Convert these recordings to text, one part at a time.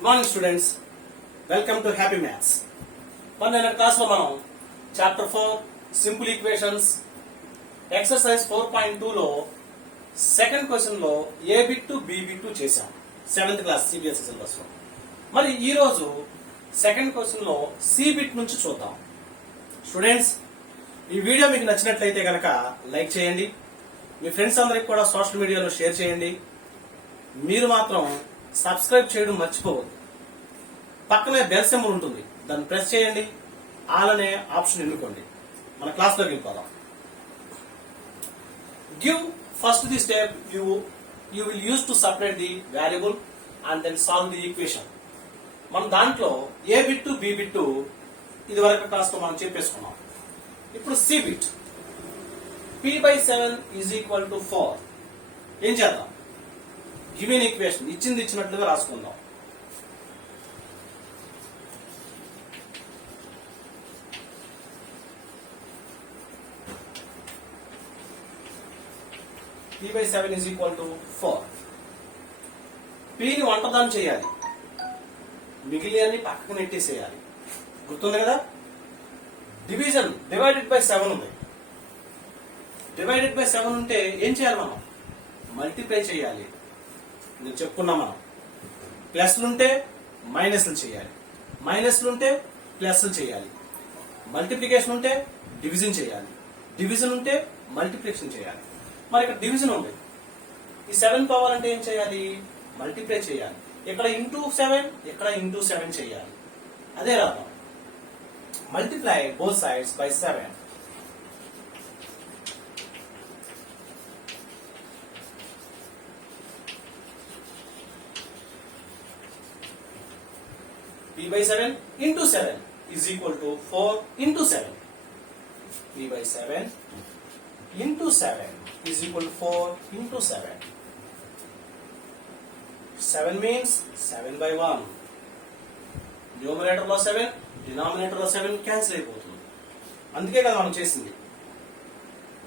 Good morning students, welcome to happy maths. మన క్లాస్ లో మనం చాప్టర్ 4 సింపుల్ ఈక్వేషన్స్ ఎక్సర్సైజ్ 4.2 లో సెకండ్ క్వశ్చన్ లో A bit to B bit చేశాం 7th క్లాస్ సిబిఎస్ఈ సిలబస్ లో. మరి ఈ రోజు సెకండ్ క్వశ్చన్ లో సి బిట్ నుంచి చూద్దాం. స్టూడెంట్స్, ఈ వీడియో మీకు నచ్చినట్లయితే కనుక లైక్ చేయండి, మీ ఫ్రెండ్స్ అందరికి కూడా సోషల్ మీడియాలో షేర్ చేయండి. మీరు మాత్రం సబ్స్క్రైబ్ చేయడం మర్చిపోవద్దు. పక్కనే బెల్ సింబల్ ఉంటుంది, దాన్ని ప్రెస్ చేయండి, ఆల్ అనే ఆప్షన్ ఎన్నుకోండి. మన క్లాస్ లోకి వెళ్ళిపోదాం. Give first the step you will use to separate the variable and then solve the equation. మనం దాంట్లో A bit to B bit ఇది వరకు క్లాస్ లో మనం చెప్పేసుకున్నాం. ఇప్పుడు C bit p/7 is equal to 4. ఏం చేద్దాం? గివెన్ ఈక్వేషన్ ఇచ్చినట్లుగా రాసుకుందాం. p/7 is equal to 4. pని వంటదాన్ని చేయాలి, మిగిలినన్ని పక్కకు నెట్టేసేయాలి. గుర్తుంది కదా? డివిజన్ డివైడెడ్ బై 7 ఉంది. డివైడెడ్ బై 7 ఉంటే ఏం చేయాలి? మనం మల్టిప్లై చేయాలి. నేను చెప్పుకున్నాం, మనం ప్లస్లుంటే మైనస్లు చేయాలి, మైనస్లుంటే ప్లస్లు చేయాలి. మల్టిప్లికేషన్ ఉంటే డివిజన్ చేయాలి, డివిజన్ ఉంటే మల్టిప్లికేషన్ చేయాలి. మరి ఇక్కడ డివిజన్ ఉంది, ఈ 7 పోవాలంటే ఏం చేయాలి? మల్టిప్లై చేయాలి. ఇక్కడ ఇంటూ 7, ఇక్కడ ఇంటూ 7 చేయాలి. అదే రాద్దాం. Multiply both sides by 7. p/7 into 7 is equal to 4 into 7. p/7 into 7 is equal to 4 into 7. 7 means 7/1. న్యూమరేటర్ లో 7, డినామినేటర్ లో 7 క్యాన్సిల్ అయిపోతుంది. అందుకే కదా మనం చేసింది.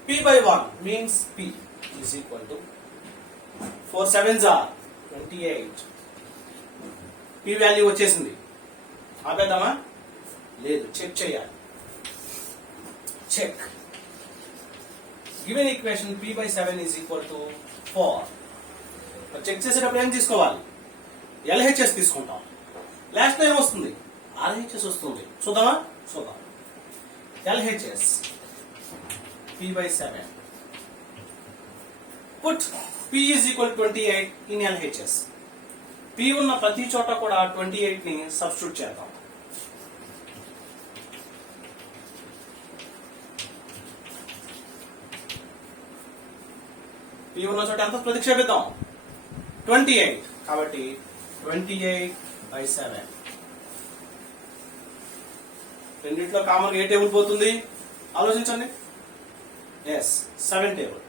p/1 means p is equal to 4 7s are 28. p value వచ్చేసింది. ఆపేద్దామా? లేదు, చెక్ చేయాలి. Check. Given equation p/7 is equal to 4. Check చేసేటప్పుడు ఏం తీసుకోవాలి? LHS తీసుకుంటాం. లాస్ట్ లో ఏమొస్తుంది? RHS వస్తుంది. చూద్దామా? చూద్దాం. LHS p/7. Put p is equal 28 in LHS. p ఉన్న ప్రతి చోట కూడా 28 ని సబ్స్టిట్యూట్ చేద్దాం. p ఉన్న చోట ఎంత ప్రతిక్షేపిద్దాం? 28. కాబట్టి 28/7. రెండిట్లో కామన్ ఏ టేబుల్ పోతుంది? ఆలోచించండి. Yes, 7 table.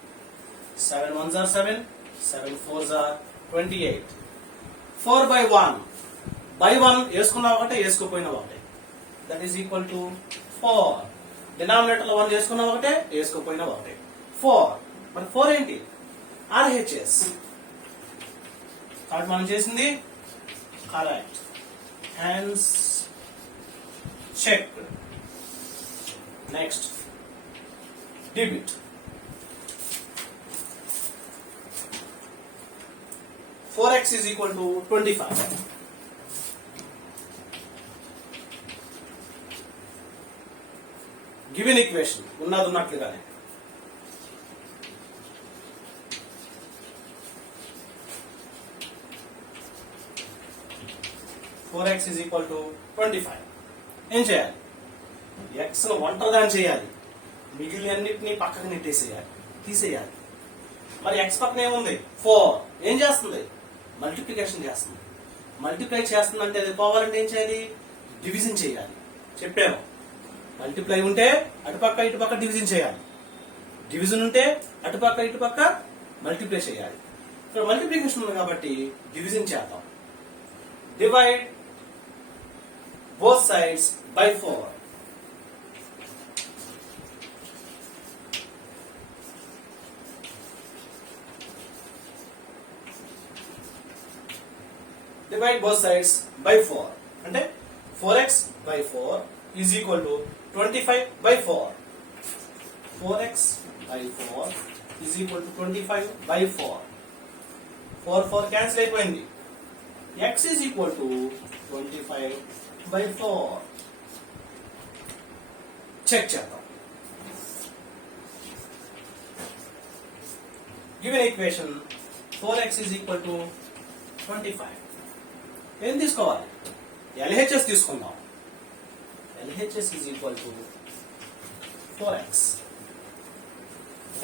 7 1s are 7, 7 4s are 28. 4/1. by 1 వేసుకున్నా ఒకటే, వేసుకోపోయినా ఒకటే. That is equal to 4. డినామినేటర్ లో 1 వేసుకున్నా ఒకటే, వేసుకోపోయినా ఒకటే. 4. మరి 4 ఏంటి? RHS. కాబట్టి మనం చేసింది correct. Hence check. Next D bit. (4x is equal to 25). Given equation ఉన్నట్లుగానే. (4x is equal to 25). ఏం చేయాలి? x ను ఒంటరిదాన్ని చేయాలి, మిగిలినన్నిటినీ పక్కకు నెట్టేసేయాలి, తీసేయాలి. మరి x పక్కన ఏముంది? 4. ఏం చేస్తుంది? మల్టిప్లికేషన్ చేస్తుంది. మల్టిప్లై చేస్తుందంటే అది పోవాలంటే ఏం చేయాలి? డివిజన్ చేయాలి. చెప్పాను, మల్టిప్లై ఉంటే అటుపక్క ఇటుపక్క డివిజన్ చేయాలి, డివిజన్ ఉంటే అటుపక్క ఇటుపక్క మల్టిప్లై చేయాలి. ఇక్కడ మల్టిప్లికేషన్ ఉంది కాబట్టి డివిజన్ చేద్దాం. Divide both sides by 4. divide both sides by 4 అంటే 4x by 4 is equal to 25 by 4. 4x by 4 is equal to 25 by 4. 4 cancel అయిపోయింది. x is equal to 25 by 4. చెక్ చేద్దాం. Given equation 4x is equal to 25. ఏం తీసుకోవాలి? LHS తీసుకుందాం. LHS is equal to 4x.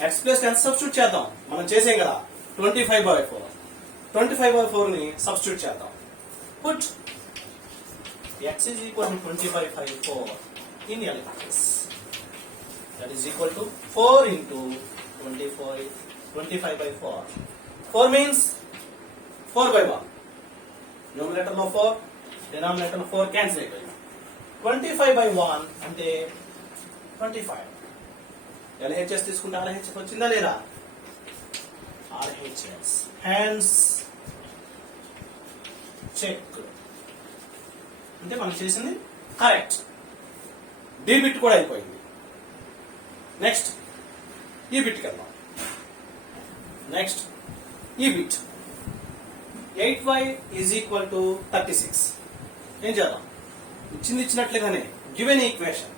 x plus ఎంత సబ్స్టిట్యూట్ చేద్దాం? మనం చేసాం కదా 25 by 4. 25 by 4 ని సబ్స్టిట్యూట్ చేద్దాం. Put x is equal to 25 by 4 in LHS. That is equal to 4 into 25 by 4. 4 means 4 by 1. Numerator లో 4, denominator లో 4 cancel అయిపోయింది. 25 by 1 అంటే 25. LHS తీసుకుంటే RHS వచ్చిందా లేదా? RHS. Hence check. అంటే మనం చేసింది కరెక్ట్. డి బిట్ కూడా అయిపోయింది. నెక్స్ట్ ఈ బిట్కి వెళ్దాం. నెక్స్ట్ ఈ bit 8y is equal to 36. ఏం చేద్దాం? ఇచ్చినట్లుగానే given equation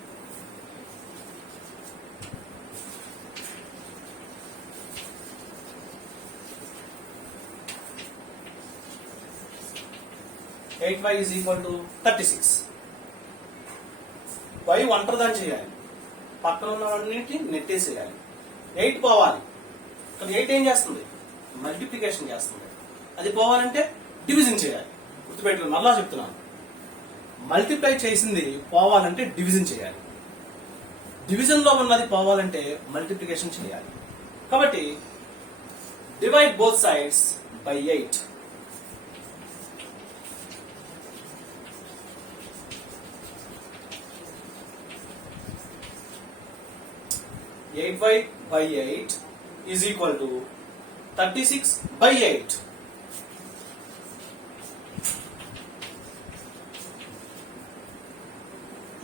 eight y is equal to 36. y ఒంటరిదాన్ని చేయాలి, పక్కన ఉన్నవన్నింటినీ నెట్టేసేయాలి. 8 పోవాలి. ఇక్కడ 8 ఏం చేస్తుంది? మల్టిప్లికేషన్ చేస్తుంది. అది పోవాలంటే డివిజన్ చేయాలి. గుర్తుపెట్టుకుని మళ్ళా చెప్తున్నాను, మల్టిప్లై చేసింది పోవాలంటే డివిజన్ చేయాలి. డివిజన్ లో ఉన్నది పోవాలంటే మల్టిప్లికేషన్ చేయాలి. కాబట్టి divide both sides by 8. Eight by 8 is equal to 36 by 8.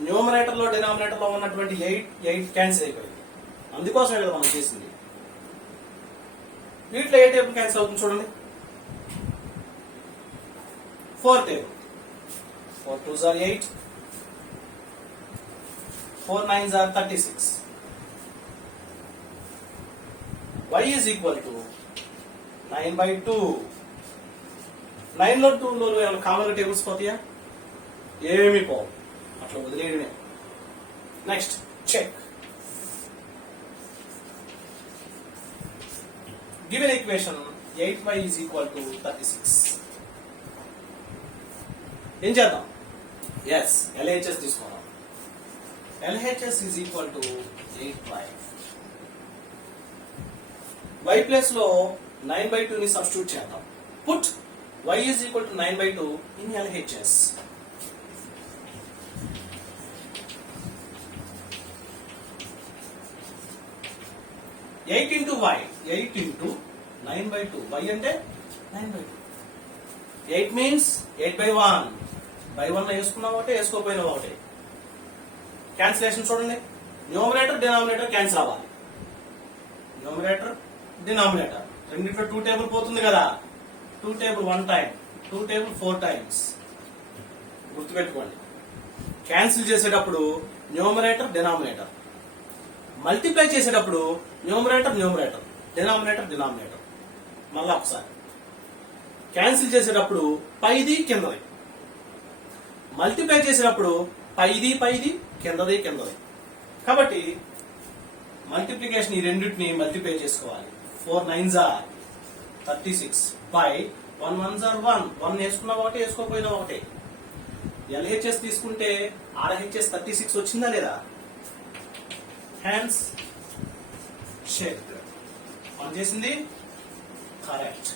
న్యూమరేటర్ లో డినామినేటర్ లో ఉన్నటువంటి 8 క్యాన్సిల్ అయిపోయింది. అందుకోసమే కదా మనం చేసింది. వీటిలో ఏ టేబుల్ క్యాన్సిల్ అవుతుంది చూడండి. 4 టేబుల్. 4 2s are 8. 4 9s are 36. y is equal to 9 by 2. 9 లో 2 లో ఏమైనా కామన్ టేబుల్స్ పోతాయా? ఏమీ పోవు. అట్లా వదిలేయడమే. Next check. Given equation 8y is equal to 36. ఏం చేద్దాం? ఎస్, LHS తీసుకున్నాం. LHS is equal to 8y. y place లో 9 by 2 ని సబ్స్టిట్యూట్ చేద్దాం. Put y is equal to 9 by 2 in LHS. Eight into y, 8 into 9 by 2. y అంటే 9 by 2. 8 means 8 by 1. by 1 వేసుకున్నాం ఒకటే, వేసుకోపోయినా ఒకటే. క్యాన్సిలేషన్ చూడండి. న్యూమరేటర్ డినామినేటర్ క్యాన్సిల్ అవ్వాలి. న్యూమరేటర్ డినామినేటర్ రెండింటిలో 2 టేబుల్ పోతుంది కదా. 2 టేబుల్ 1 టైం, 2 టేబుల్ 4 టైమ్స్. గుర్తుపెట్టుకోండి, క్యాన్సిల్ చేసేటప్పుడు న్యూమరేటర్ డినామినేటర్, మల్టిప్లై చేసేటప్పుడు న్యూమరేటర్ డినామినేటర్. మళ్ళా ఒకసారి క్యాన్సిల్ చేసేటప్పుడు పైది కిందది, మల్టిప్లై చేసేటప్పుడు పైది కిందది. కాబట్టి మల్టిప్లికేషన్ ఈ రెండింటిని మల్టిప్లై చేసుకోవాలి. 4 9s are 36 by 1 1s are 1. 1 వేసుకున్నా ఒకటే, వేసుకోపోయినా ఒకటే. LHS తీసుకుంటే RHS 36 వచ్చిందా లేదా? హ్యాన్స్ చెక్. మనం చేసింది correct.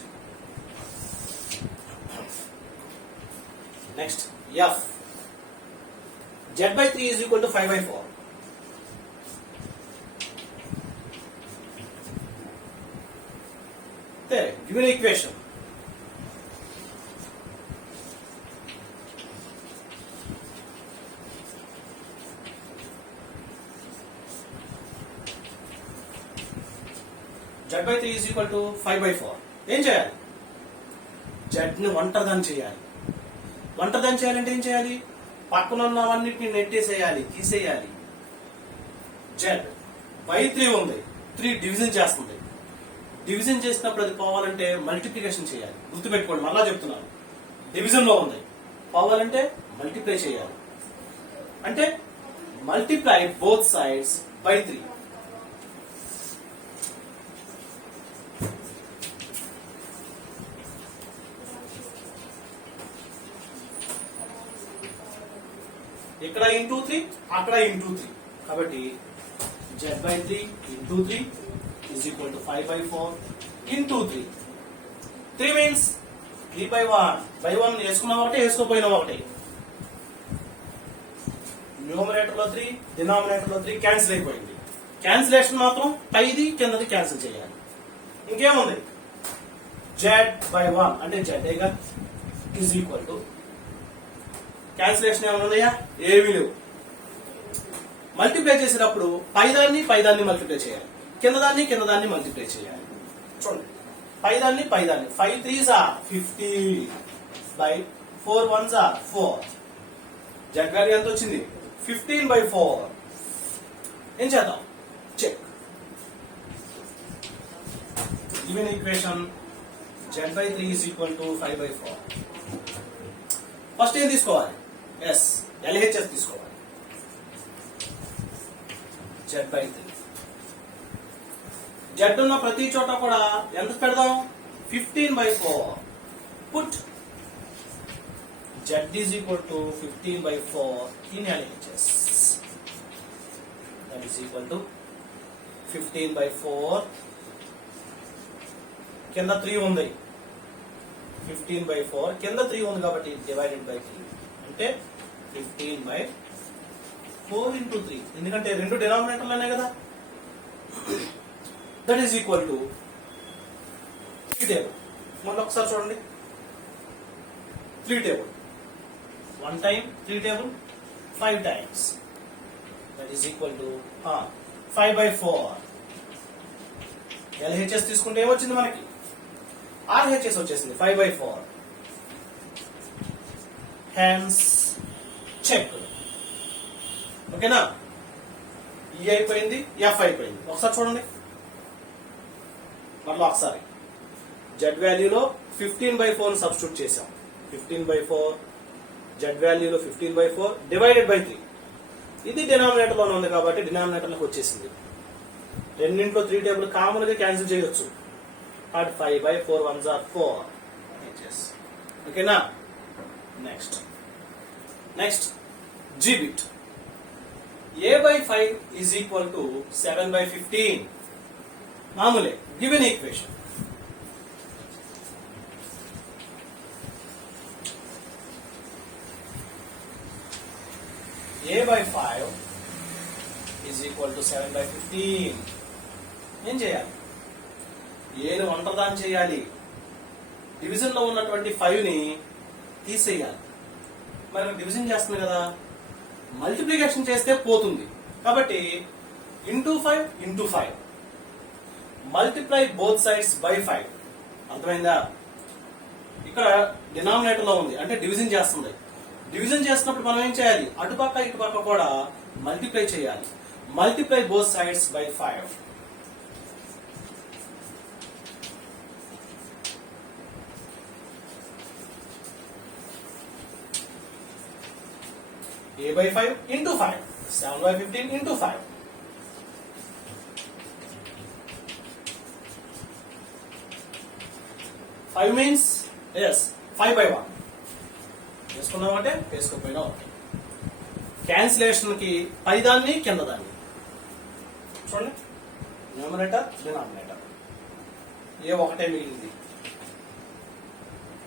Next F. Z by 3 is equal to 5 by 4. There, given equation Z/3 is equal to 5/4. ఏం చేయాలి? Z ని ఒంటరిదాన్ని చేయాలి. ఒంటరిదాన్ని చేయాలంటే ఏం చేయాలి? పక్కన ఉన్నవన్నిటిని నెట్టేసేయాలి, తీసేయాలి. Z/3 ఉంది, 3 డివిజన్ చేస్తుంది. డివిజన్ చేసినప్పుడు అది పోవాలంటే మల్టిప్లికేషన్ చేయాలి. గుర్తుపెట్టుకోండి, మళ్ళా చెప్తున్నాను. డివిజన్ లో ఉంది, పోవాలంటే మల్టిప్లై చేయాలి. అంటే మల్టిప్లై బోత్ సైడ్స్ బై 3. ఇక్కడ ఇంటూ 3, అక్కడ ఇంటూ 3. కాబట్టి Z/3 into 3 is equal to 5/4 into 3. 3 means 3/1. by 1 వేసుకున్నా ఒకటే, వేసుకోపోయినా ఒకటే. న్యూమరేటర్ లో 3, డినామినేటర్ లో 3 క్యాన్సిల్ అయిపోయింది. క్యాన్సిలేషన్ మాత్రం పైది కిందది క్యాన్సిల్ చేయాలి. ఇంకేముంది? Z/1 అంటే Z is equal to cancellation ఏమైనా ఉన్నాయా? ఏమీ లేవు. మల్టిప్లై చేసేటప్పుడు పైదాన్ని మల్టిప్లై చేయాలి, కిందదాన్ని మల్టిప్లై చేయాలి. చూడండి, పైదాన్ని 5 3s are 50 by 4 1s are 4. Z వాల్యూ ఎంత వచ్చింది? 15/4. ఏం చేద్దాం? Check. Given equation Z/3 is equal to 5/4. First ఏం తీసుకోవాలి? LHS తీసుకోవాలి. Z/3 Z ఉన్న ప్రతి చోట కూడా ఎంత పెడదాం? 15/4. Put Z is equal to 15/4 in LHS. That is equal to 15/4. కింద 3 ఉంది, 15/4 కింద 3 ఉంది కాబట్టి డివైడెడ్ బై 3 అంటే 15/4 into 3. ఎందుకంటే రెండు డినామినేటర్లనే కదా. That is equal to 3 table. మళ్ళీ ఒకసారి చూడండి, 3 table 1 time 3 table 5 times. That is equal to 5/4. LHS తీసుకుంటే ఏమొచ్చింది మనకి? RHS వచ్చేసింది 5/4. Hence check. ఓకేనా? E అయిపోయింది, F అయిపోయింది. ఒకసారి చూడండి, మళ్ళీ ఒకసారి. Z వాల్యూలో 15/4 సబ్స్టిట్యూట్ చేసాం. 15/4 Z వాల్యూలో 15/4 డివైడెడ్ బై 3. ఇది డినామినేటర్ లోనే ఉంది కాబట్టి డినామినేటర్లకు వచ్చేసింది. రెండింట్లో 3 టేబుల్ కామన్ గా క్యాన్సిల్ చేయొచ్చు. 5/4 1s are 4. ఓకేనా? Next G bit. A/5 is equal to 7/15. మామూలే, given equation. A/5 is equal to 7/15. ఏం చేయాలి? ఏను ఒంటరిదాన్ని చేయాలి. డివిజన్ లో ఉన్నటువంటి 5 ని తీసేయాలి. మరి డివిజన్ చేస్తుంది కదా, మల్టిప్లికేషన్ చేస్తే పోతుంది. కాబట్టి ఇంటూ 5 ఇంటూ 5 మల్టిప్లై బోత్ సైడ్స్ బై 5. అర్థమైందా? ఇక్కడ డినామినేటర్ లో ఉంది అంటే డివిజన్ చేస్తుంది. డివిజన్ చేసినప్పుడు మనం ఏం చేయాలి? అటుపక్క ఇటుపక్క కూడా మల్టిప్లై చేయాలి. Multiply both sides by 5. A/5 into 5. 7/15 into 5. 5 means 5/1. వేసుకున్నామంటే వేసుకోపోయినా ఒకటి. క్యాన్సిలేషన్ కి పైదాన్ని కిందదాన్ని చూడండి, న్యూమరేటర్ డినామినేటర్ ఏ ఒకటే మిగిలింది.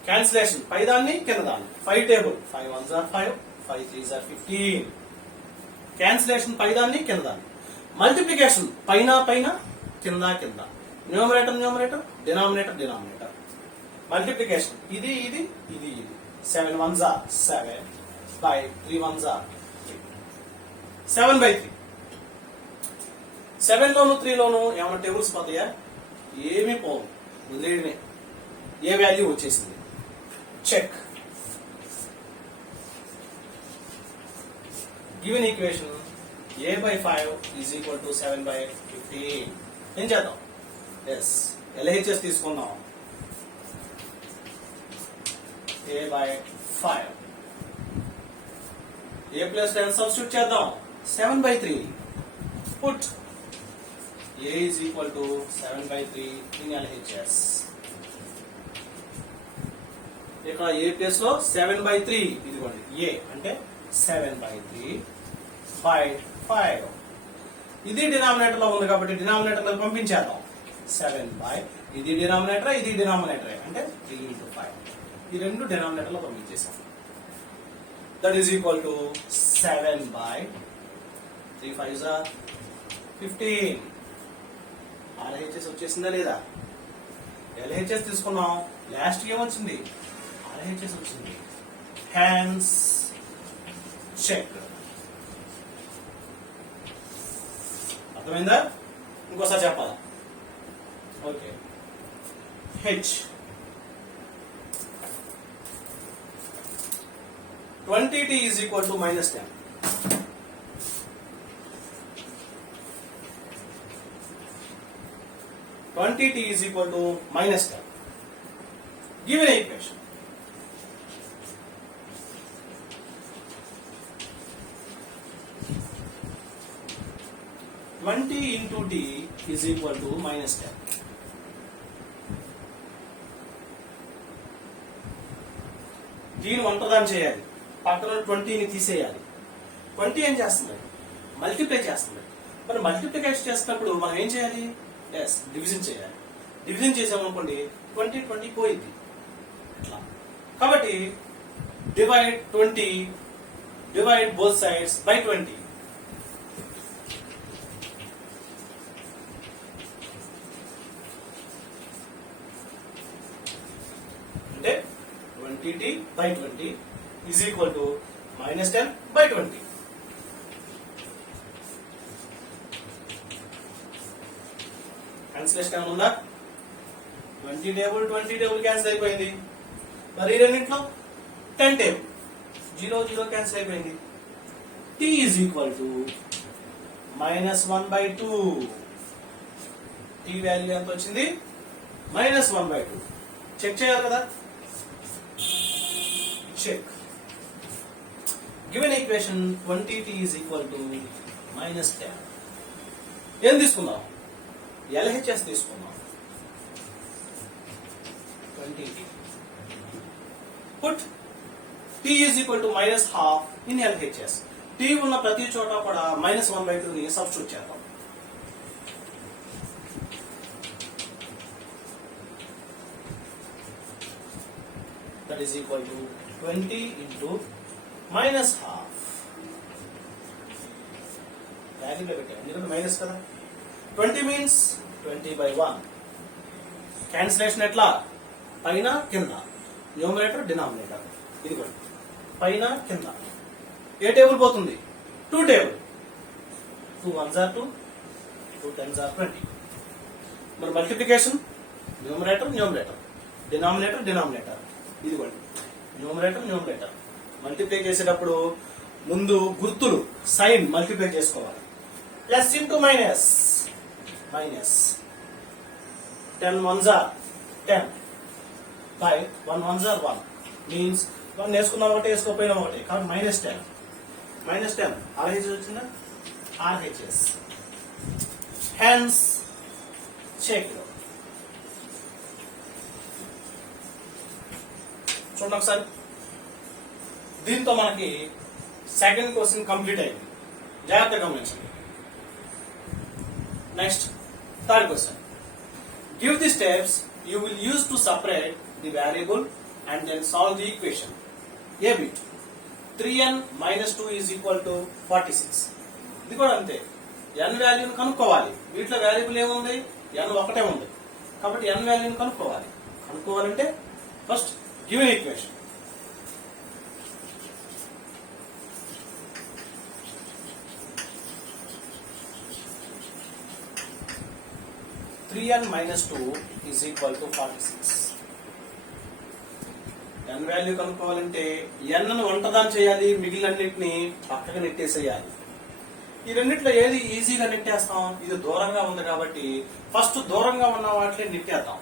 క్యాన్సిలేషన్ పైదాన్ని కిందదాన్ని. 5 table 5 1s are 5, 5 3s are 15. Cancellation పైదాన్ని కిందదాన్ని. మల్టిప్లికేషన్ పైన కింద. Numerator denominator. మల్టిప్లికేషన్ ఇది 7 1s are 7 by 3 1s are 3. 7/3. 7 లోను 3 లోను ఏమైనా టేబుల్స్ పోతాయా? ఏమీ పోవు, వదిలేయడమే. ఏ వాల్యూ వచ్చేసింది. Check. Given equation a/5 is equal to 7/15. ఏం చేద్దాం? ఎస్, LHS తీసుకుందాం. a/5 a ప్లస్ 10 సబ్స్టిట్యూట్ చేద్దాం. 7/3. Put a is equal to 7/3 in LHS. ఇక్కడ a ప్లస్ లో 7/3, ఇదిగోండి a అంటే 7/3 5. ఇది డినామినేటర్ లో ఉంది కాబట్టి డినామినేటర్ లో పంపించేద్దాం. 7/, ఇది డినామినేటర్, ఇది డినామినేటర్ అంటే 3 × 5. ఈ రెండు డినామినేటర్ లో పంపించేసాం. That is equal to 7/3 5s are 15. RHS వచ్చేసిందా లేదా? LHS తీసుకున్నాం. లాస్ట్ ఏమొచ్చింది? RHS వచ్చింది. Hence check. అర్థమైందా? ఇంకోసారి చెప్పాలా? Okay. H 20t is equal to -10. (20t is equal to -10). Given equation. (20 into t is equal to -10). దీని వంటదాన్ని చేయాలి. పక్కన 20ని తీసేయాలి. 20 ఏం చేస్తుంది? మల్టిప్లై చేస్తుంది. మరి మల్టిప్లికేషన్ చేసినప్పుడు మనం ఏం చేయాలి? ఎస్, డివిజన్ చేయాలి. డివిజన్ చేసామనుకోండి 20 పోయింది. ఇట్లా కాబట్టి డివైడ్ 20, డివైడ్ బోత్ సైడ్స్ బై 20. అంటే 20t by 20 is equal to -10 by 20. క్యాన్సిలేషన్ ఏమైనా ఉందా? 20 టేబుల్ క్యాన్సిల్ అయిపోయింది. మరి ఈ రెండింటిలో 10 టేబుల్ 0 క్యాన్సిల్ అయిపోయింది. t is equal to -1/2. t value ఎంత వచ్చింది? -1/2. చెక్ చేయాలి కదా? Check. Given equation 20t is equal to -10. ఏం తీసుకుందాం? LHS తీసుకుందాం. 20t. Put t is equal to -half in LHS. t ఉన్న ప్రతి చోట కూడా -1/2ని సబ్స్టిట్యూట్ చేద్దాం. That is equal to 20 into -half. Value పెట్టాం ఎందుకంటే మైనస్ కదా. 20 means 20/1. క్యాన్సిలేషన్ ఎట్లా? పైన కింద, న్యూమరేటర్ డినామినేటర్. ఇది కూడా పైన కింద. ఏ టేబుల్ పోతుంది? 2 టేబుల్. 2 1s are 2, 2 10s are 20. మరి మల్టిప్లికేషన్ న్యూమరేటర్ డినామినేటర్. ఇది కూడా న్యూమరేటర్. మల్టిప్లై చేసేటప్పుడు ముందు గుర్తులు సైన్ మల్టిప్లై చేసుకోవాలి. Plus into minus. 10 1s are 10 by 1 1s are 1 means 1 వేసుకున్నా ఒకటి వేసుకోపోయినా ఒకటి కాబట్టి -10. RHS వచ్చిందా? RHS. Hence check. చూడండి ఒకసారి. దీంతో మనకి సెకండ్ క్వశ్చన్ కంప్లీట్ అయింది. జాగ్రత్తగా గమనించండి. Next third question. Give the steps you will use to separate the variable and then solve the equation. A bit 3n - 2 is equal to 46. ఇది కూడా అంతే. n వాల్యూని కనుక్కోవాలి. వీటిలో వేరియబుల్ ఏముంది? n ఒకటే ఉంది కాబట్టి n వాల్యూని కనుక్కోవాలంటే first given equation. 3n minus 2 is equal to 46. n value కనుక్కోవాలంటే n ను వంటదాన్ని చేయాలి, మిగిలినన్నింటినీ పక్కకు నెట్టేసేయాలి. ఈ రెండిట్లో ఏది ఈజీగా నెట్టేస్తాం? ఇది దూరంగా ఉంది కాబట్టి ఫస్ట్ దూరంగా ఉన్న వాటిని నెట్టేద్దాం.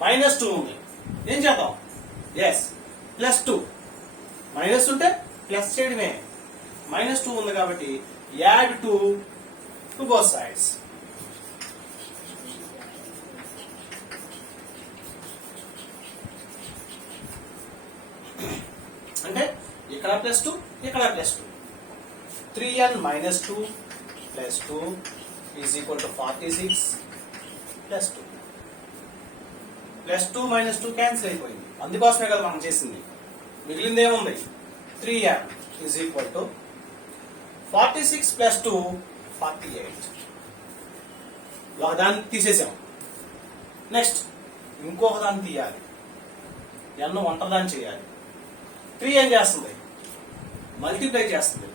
-2 ఉంది, ఏం చేద్దాం? ఎస్, +2. మైనస్ ఉంటే ప్లస్ చేయడమే. -2 ఉంది కాబట్టి యాడ్ 2 టు బోత్ సైడ్స్. అంటే ఇక్కడ +2, ఇక్కడ +2. 3n minus 2 plus 2 is equal to 46 plus 2. +2 minus 2 క్యాన్సిల్ అయిపోయింది. అందుకోసమే కదా మనం చేసింది. మిగిలింది ఏముంది? 3n is equal to 46 plus 2 48. ఒకదాన్ని తీసేసాం. నెక్స్ట్ ఇంకొక దాన్ని తీయాలి. n వంటదాన్ని చేయాలి. 3 ఏం చేస్తుంది? మల్టిప్లై చేస్తుంది.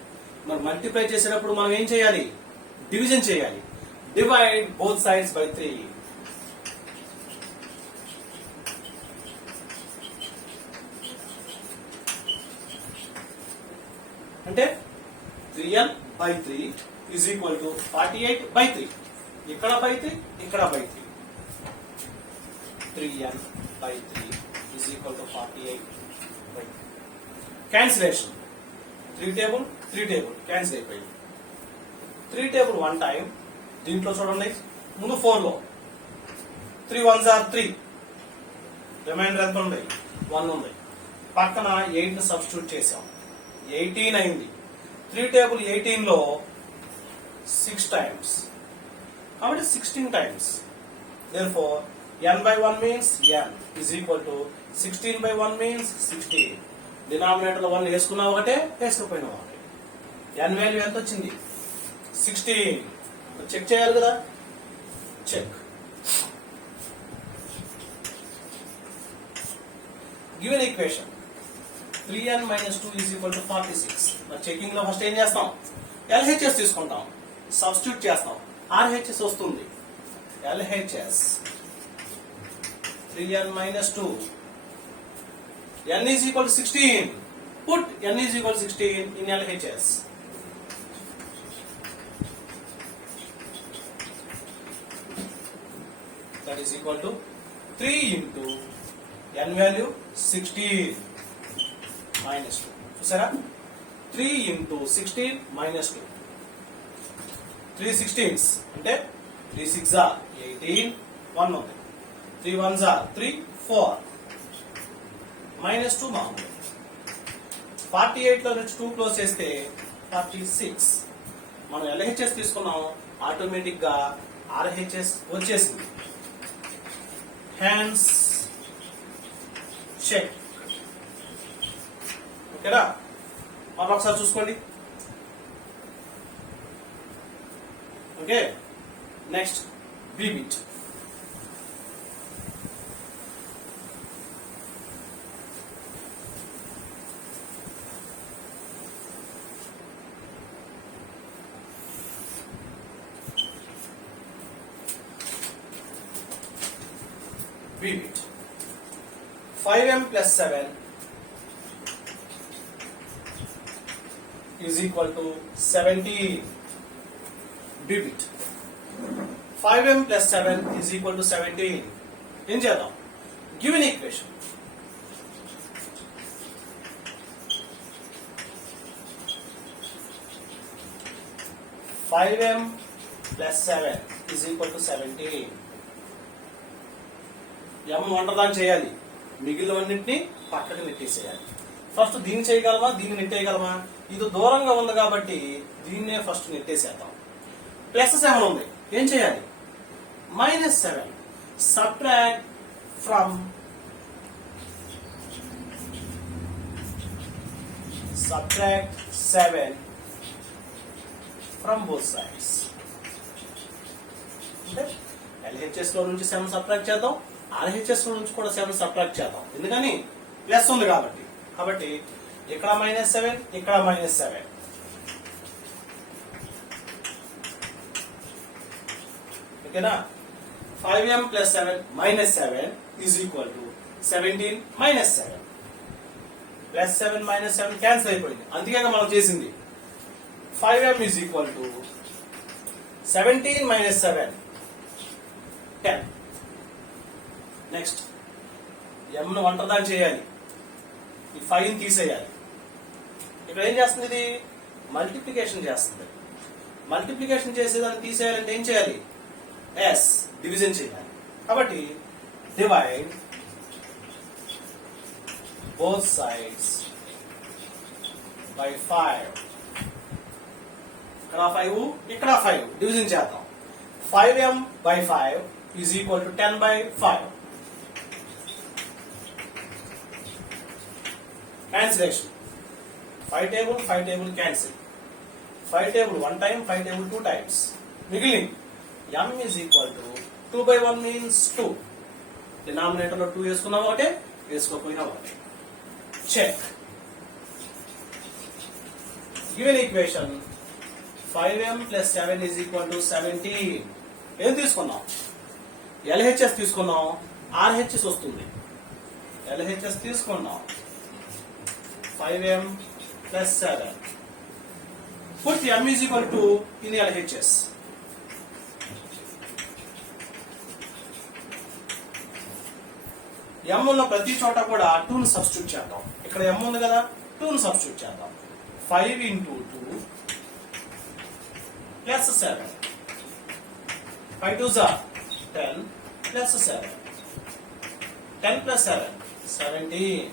మరి మల్టిప్లై చేసేటప్పుడు మనం ఏం చేయాలి? డివిజన్ చేయాలి. Divide both sides by 3. అంటే 3n by 3 is equal to 48 by 3. ఇక్కడ by 3, ఇక్కడ by 3. 3n by 3 is equal to 48 by 3. Cancellation. 3 table క్యాన్సిల్ అయిపోయింది. 3 table 1 టైం. దీంట్లో చూడండి, ముందు 4 లో 3 1s are 3. రిమైండర్ ఎంత ఉంది? 1 ఉంది. పక్కన 8 ని సబ్స్టిట్యూట్ చేసాం, 18 అయింది. 3 table 18 లో 6 టైమ్స్ కాబట్టి 16 times. therefore n by 1 means n is equal to 16 by 1 means 16. డినామినేటర్ లో 1 వేసుకున్నా ఒకటే, వేసుకుపోయినా ఒకటే. n వాల్యూ ఎంత వచ్చింది? 16. చెక్ చేయాలి కదా, check. Given equation 3n minus 2 is equal to 46. మరి చెకింగ్ లో ఫస్ట్ ఏం చేస్తాం? LHS తీసుకుంటాం, సబ్స్టిట్యూట్ చేస్తాం. RHS వస్తుంది. LHS 3n minus 2, n is equal to 16. Put n is equal to 16 in LHS. That is equal to 3 into n value 16 minus 2. చూసారా? 3 into 16 minus 2. 3 16s అంటే 3 6s are 18, 1 ఉంది. 3 1s are 3, 4. -2 మామూలు. 48 లో నుంచి 2 క్లోజ్ చేస్తే 46. మనం LHS తీసుకున్నాం, ఆటోమేటిక్ గా RHS వచ్చేసింది. Hence check. ఓకేనా? మనం ఒకసారి చూసుకోండి. Okay, next B bit. B bit. 5m plus 7 is equal to 17. B bit. 5m plus 7 is equal to 17. ఏం చేద్దాం? Given equation. m plus 7 is equal to 17. m వంటదాన్ని చేయాలి, మిగిలినన్నింటినీ పక్కకి నెట్టేసేయాలి. ఫస్ట్ దీన్ని చేయగలమా, దీన్ని నెట్టేయగలమా? ఇది దూరంగా ఉంది కాబట్టి దీన్నే ఫస్ట్ నెట్టేసేద్దాం. +7 ఉంది, ఏం చేయాలి? -7. Subtract from subtract 7 from both sides. అంటే LHS లో నుంచి 7 సబ్ట్రాక్ట్ చేద్దాం, RHS లో నుంచి కూడా 7 సబ్ట్రాక్ట్ చేద్దాం. ఎందుకని? ప్లస్ ఉంది కాబట్టి. కాబట్టి ఇక్కడ -7, ఇక్కడ -7. ఓకేనా? 5m plus 7 minus 7 is equal to 17 minus 7. Plus 7 minus 7 cancel అయిపోయింది. అందుకే మనం చేసింది 5m is equal to 17 minus 7 10. నెక్స్ట్ m ను ఒంటరిదాన్ని చేయాలి, ఈ 5 ని తీసేయాలి. ఇక్కడ ఏం చేస్తుంది, ఇది మల్టిప్లికేషన్ చేస్తుంది. మల్టిప్లికేషన్ చేసేదాన్ని తీసేయాలంటే ఏం చేయాలి, s డివిజన్ చేయాలి. కాబట్టి డివైడ్ both sides by 5. ఇక్కడ 5 ఇక్కడ 5 డివిజన్ చేద్దాం. 5m by 5 is equal to 10 by 5. Cancellation. 5 table cancel. 5 table 1 time, 5 table 2 times. మిగిలింది m is equal to 2 by 1 means 2. Denominator లో 2 వేసుకున్నాం ఒకటే, వేసుకోకపోయినా ఒకటే. Check. Given equation 5m plus 7 is equal to 17. ఏం తీసుకున్నాం, LHS తీసుకున్నాం, RHS వస్తుంది. LHS తీసుకున్నాం 5m plus 7. Put m is equal to in LHS. m ఉన్న ప్రతి చోట కూడా 2 ను సబ్స్టిట్యూట్ చేద్దాం. ఇక్కడ m ఉంది కదా, 2 ను సబ్స్టిట్యూట్ చేద్దాం. 5 into 2 plus 7. 5 2s are 10 plus 7. 10 plus 7 17.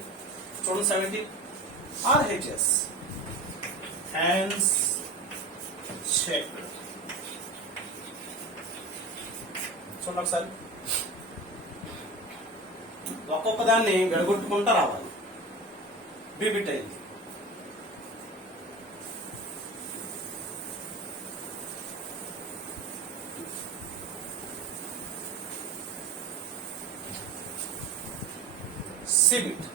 చూడండి 17. RHS. Hence check. చూడండి ఒకసారి, ఒక్కొక్క దాన్ని గడగొట్టుకుంటా రావాలి. బిట్ అయింది. సిబిట్.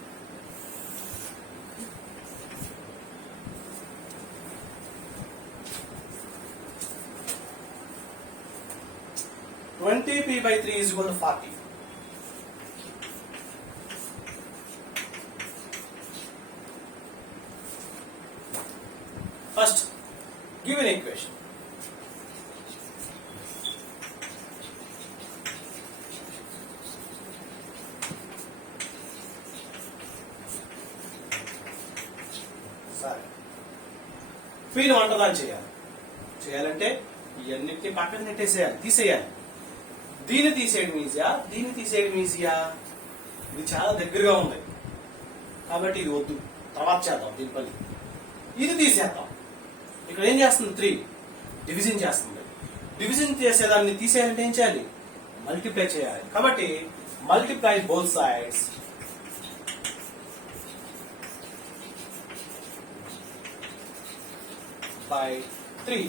P by 3 is equal to 40. First, give an equation. Sorry. P ను ఒంటరిదాన్ని చేయాలంటే ఇవన్నిటిని పక్కన నెట్టేసేయాలి, తీసేయాలి. దీన్ని తీసేయడం ఈజీయా, దీన్ని తీసేయడం ఈజీయా? ఇది చాలా దగ్గరగా ఉంది కాబట్టి ఇది వద్దు, తర్వాత చేద్దాం దీని పని. ఇది తీసేద్దాం. ఇక్కడ ఏం చేస్తుంది, 3 డివిజన్ చేస్తుంది. డివిజన్ చేసేదాన్ని తీసేయాలంటే ఏం చేయాలి, మల్టిప్లై చేయాలి. కాబట్టి మల్టిప్లై బోత్ సైడ్స్ by 3.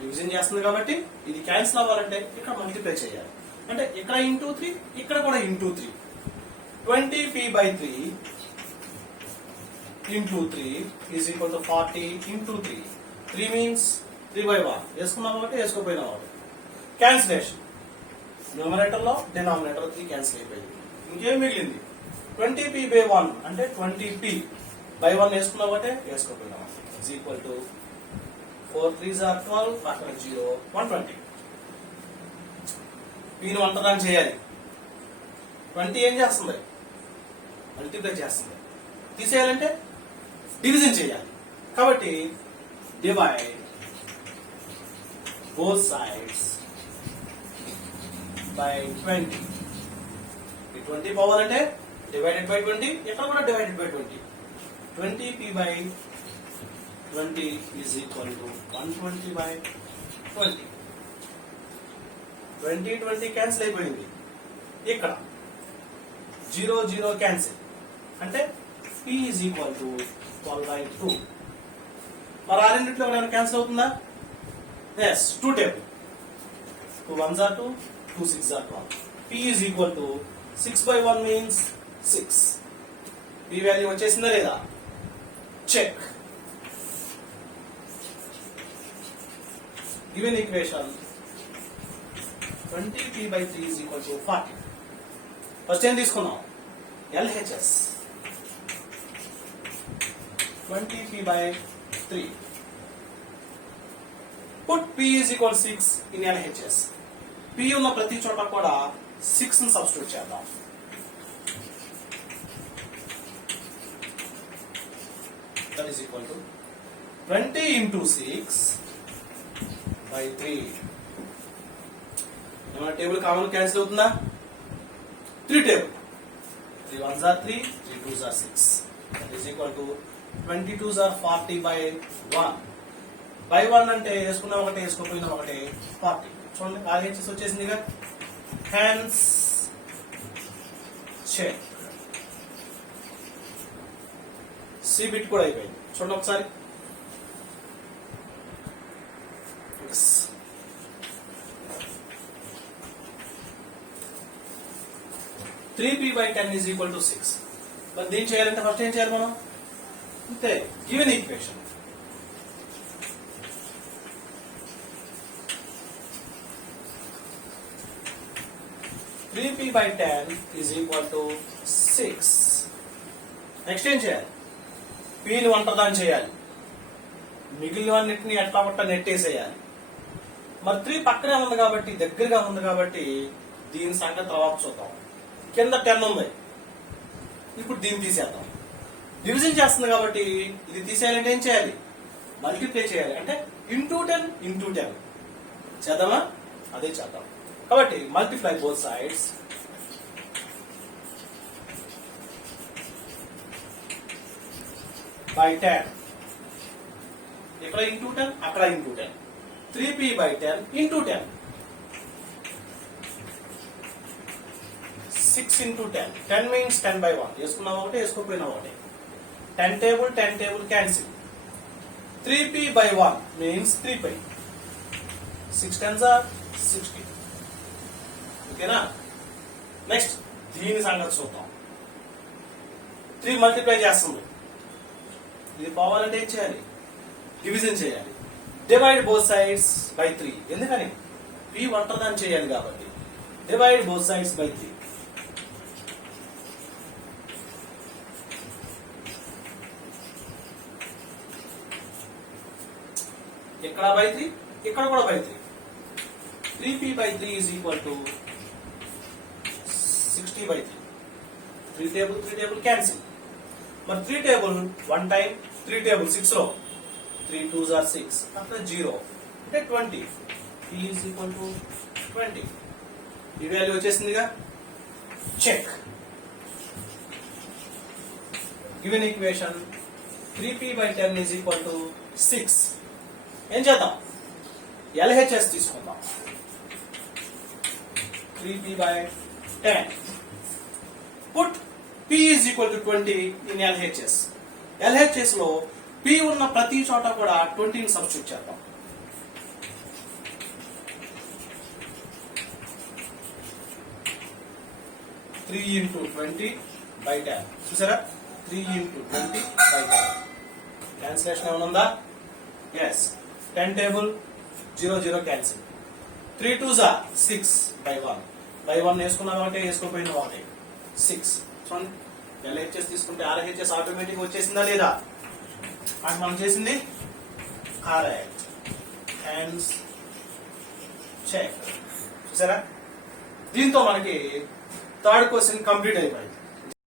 డివిజన్ చేస్తుంది కాబట్టి ఇది క్యాన్సిల్ అవ్వాలంటే ఇక్కడ మల్టిప్లై చేయాలి. అంటే ఇక్కడ ఇంటూ 3, ఇక్కడ కూడా ఇంటూ 3. 20p by 3 into 3 is equal to 40 into 3. 3 means 3 by 1. వేసుకున్నాం కాబట్టి వేసుకోపోయినా ఒకటి. క్యాన్సిలేషన్. న్యూమరేటర్ లో డినామినేటర్ 3 క్యాన్సిల్ అయిపోయింది. ఇంకేం మిగిలింది, 20p by 1 అంటే 20p by 1 వేసుకున్నాం ఒకటే, వేసుకోపోయినా ఒకటి. is equal to 4 3s are 12, పక్కన 0, 120. వీని ఒంటరిదాన్ని చేయాలి. 20 ఏం చేస్తుంది, మల్టిప్లై చేస్తుంది. తీసేయాలంటే డివిజన్ చేయాలి. కాబట్టి డివైడ్ both sides by 20. ఈ 20 పోవాలంటే డివైడెడ్ బై 20, ఇక్కడ కూడా divided by 20. 20p by 20 is equal to 120 by 20. 20 20 క్యాన్సిల్ అయిపోయింది. ఇక్కడ 0 0 క్యాన్సిల్ అంటే p is equal to 12 by 2. మరి ఆ రెండిట్లో ఏమైనా క్యాన్సిల్ అవుతుందా? yes, 2 table. 2 1s are 2, 2 6s are 12. p is equal to 6 by 1 means 6. p వాల్యూ వచ్చేసిందా లేదా? Check. Given equation 20p/3 is equal to 40. ఫస్ట్ ఏం తీసుకున్నాం? LHS 20p/3. Put p is equal to 6 in LHS. p ఉన్న ప్రతి చోట కూడా 6 ని సబ్స్టిట్యూట్ చేద్దాం. That is equal to 20 into 6/3. ఏమైనా టేబుల్ కామన్ క్యాన్సిల్ అవుతుందా? 3 టేబుల్. 3 1s are 3, 3 2s are 6. That is equal to 22s are 40/1. by 1 అంటే వేసుకున్నా ఒకటే వేసుకోపోయినా ఒకటే 40. చూడండి RHS వచ్చేసిందిగా. Hands check. సి బిట్ కూడా అయిపోయింది. చూడండి ఒకసారి. 3p/10 is equal to 6. మరి దీన్ని చేయాలంటే ఫస్ట్ ఏం చేయాలి మనం? అంతే, given equation. (3p/10 is equal to 6). నెక్స్ట్ ఏం చేయాలి? పీని వంటదాన్ని చేయాలి. మిగిలినవన్నిటిని ఎట్లా పట్ట నెట్టేసేయాలి. మరి 3 పక్కనే ఉంది కాబట్టి, దగ్గరగా ఉంది కాబట్టి దీని సంగతి తర్వాత చూద్దాం. కింద 10 ఉంది, ఇప్పుడు దీన్ని తీసేద్దాం. డివిజన్ చేస్తుంది కాబట్టి ఇది తీసేయాలంటే ఏం చేయాలి? మల్టిప్లై చేయాలి. అంటే ఇంటూ 10 ఇంటూ 10 చేద్దామా? అదే చేద్దాం. కాబట్టి మల్టిప్లై బోత్ సైడ్స్. by 10. ఇక్కడ ఇంటూ 10, అక్కడ ఇంటూ 10. 3p/10 into 10. 6 into 10. 10 means 10/1. వేసుకున్నా ఒకటి, వేసుకోపోయినా ఒకటి. 10 table cancel. 3p/1 means 3p. 6 10s are 60. ఓకేనా? నెక్స్ట్ దీని సంగతి చూద్దాం. 3 మల్టిప్లై చేస్తుంది. ఇది పోవాలంటే ఏం చేయాలి? డివిజన్ చేయాలి. Divide both sides by 3. ఎందుకని? p వంటదాన్ని చేయాలి కాబట్టి. Divide both sides by 3. ఇక్కడ by 3, ఇక్కడ కూడా by 3. 3p/3 is equal to 60/3. 3 table cancel. మరి 3 table 1 time, 3 table 6 లో 3 2s are 6. అక్కడ 0 అంటే 20. p is equal to 20. ఈ వాల్యూ వచ్చేసిందిగా. Check. Given equation 3p/10 is equal to 6. ఏం చేద్దాం? LHS తీసుకుందాం. 3p/10. Put p is equal to 20 in LHS. LHS లో p ఉన్న ప్రతి చోట కూడా 20 ని సబ్స్టిట్యూట్ చేద్దాం. (3 into 20/10). చూసారా? 3 into 20/10. క్యాన్సిలేషన్ ఏమైనా ఉందా? Yes. 10 table 0 0 cancel. 3 2s are 6/1. by 1 వేసుకున్నా ఒకటే, వేసుకోపోయినా ఒకటే. 6. చూడండి, LHS తీసుకుంటే RHS ఆటోమేటిక్ వచ్చేసిందా లేదా? అది మనం చేసింది కరెక్ట్. Hands check. చూసారా? దీంతో మనకి థర్డ్ క్వశ్చన్ కంప్లీట్ అయిపోయింది.